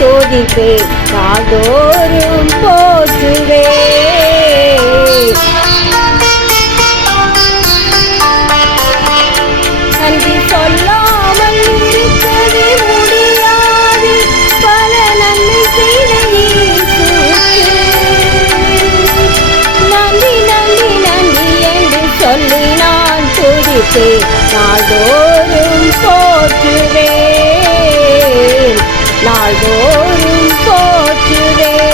துதிப்பேன், நாள்தோறும் போற்றுவேன். நன்றி சொல்லாமல் இருக்கவே முடியாது, பல நன்மை செய்த இயேசுவுக்கு. நன்றி நன்றி நன்றி என்று சொல்லி நான் துதிப்பேன், நாள்தோறும் போற்றுவேன், நாள்தோறும் போற்றுவேன்.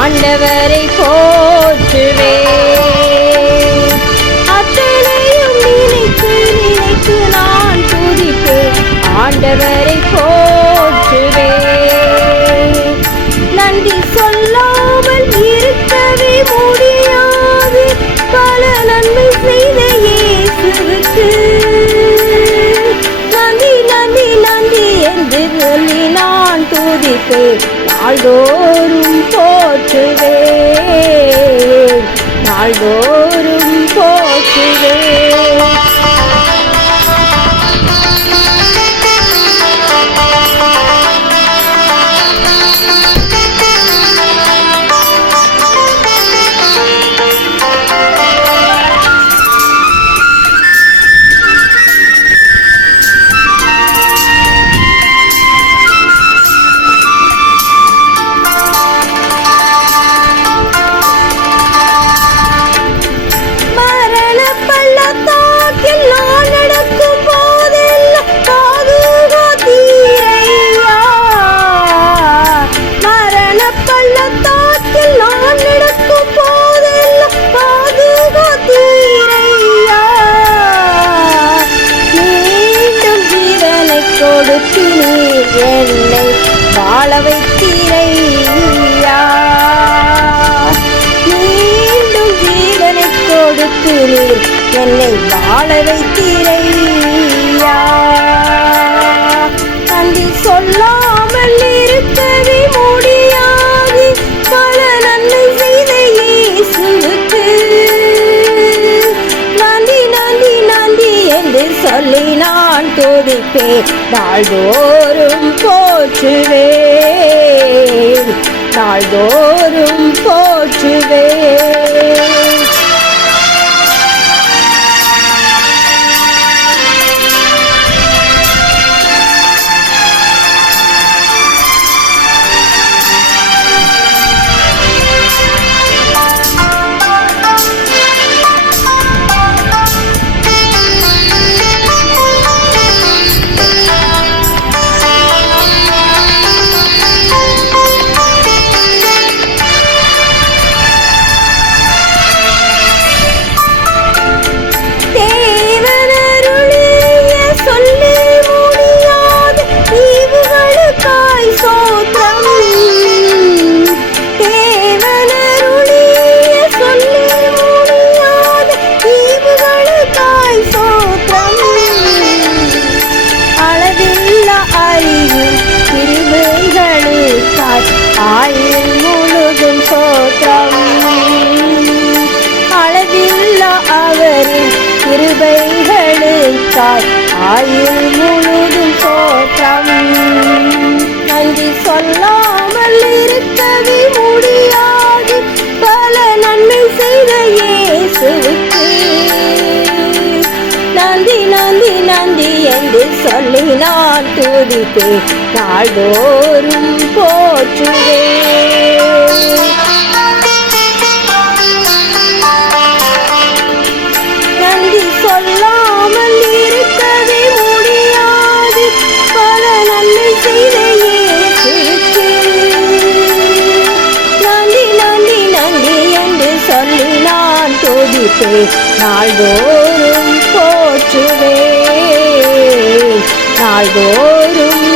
ஆண்டவரை போற்றுவேன், அத்தனையும் நினைத்து நினைத்து நான் துதிப்பேன், ஆண்டவரை போற்றுவேன். நன்றி சொல்லாமல் இருக்கவே முடியாது, பல நன்மை செய்த இயேசுவுக்கு. நன்றி நன்றி நன்றி என்று சொல்லி நான் துதிப்பேன், நாள்தோறும் போற்றுவேன், நாள்தோறும் போற்றுவேன். என்னை வாழ வைத்தீரையா, மீண்டும் ஜீவனை கொடுத்து நீர் என்னை வாழ வைத்தீரையா. நன்றி சொல்லாமல் இருக்கவே முடியாது, பல நன்மை செய்த இயேசுவுக்கு. நன்றி நன்றி நன்றி என்று சொல்லி நான் துதிப்பேன், நாள்தோறும் போற்றுவேன், நாள்தோறும் போற்றுவேன். ஆயுள் முழுதும் சோத்திரம், அளவில்ல அவரின் கிருபைகளுக்காய் ஆயுள் முழுதும் சோத்திரம். நன்றி சொல்லாமல் இருக்கவே முடியாது, பல நன்மை செய்த இயேசுவுக்கு. நன்றி நன்றி நன்றி என்று சொல்லி நான் துதிப்பேன், நாள்தோறும் போற்றுவேன். நாமத்தை நாள்தோறும் போற்றுவேன் நாள்தோறும்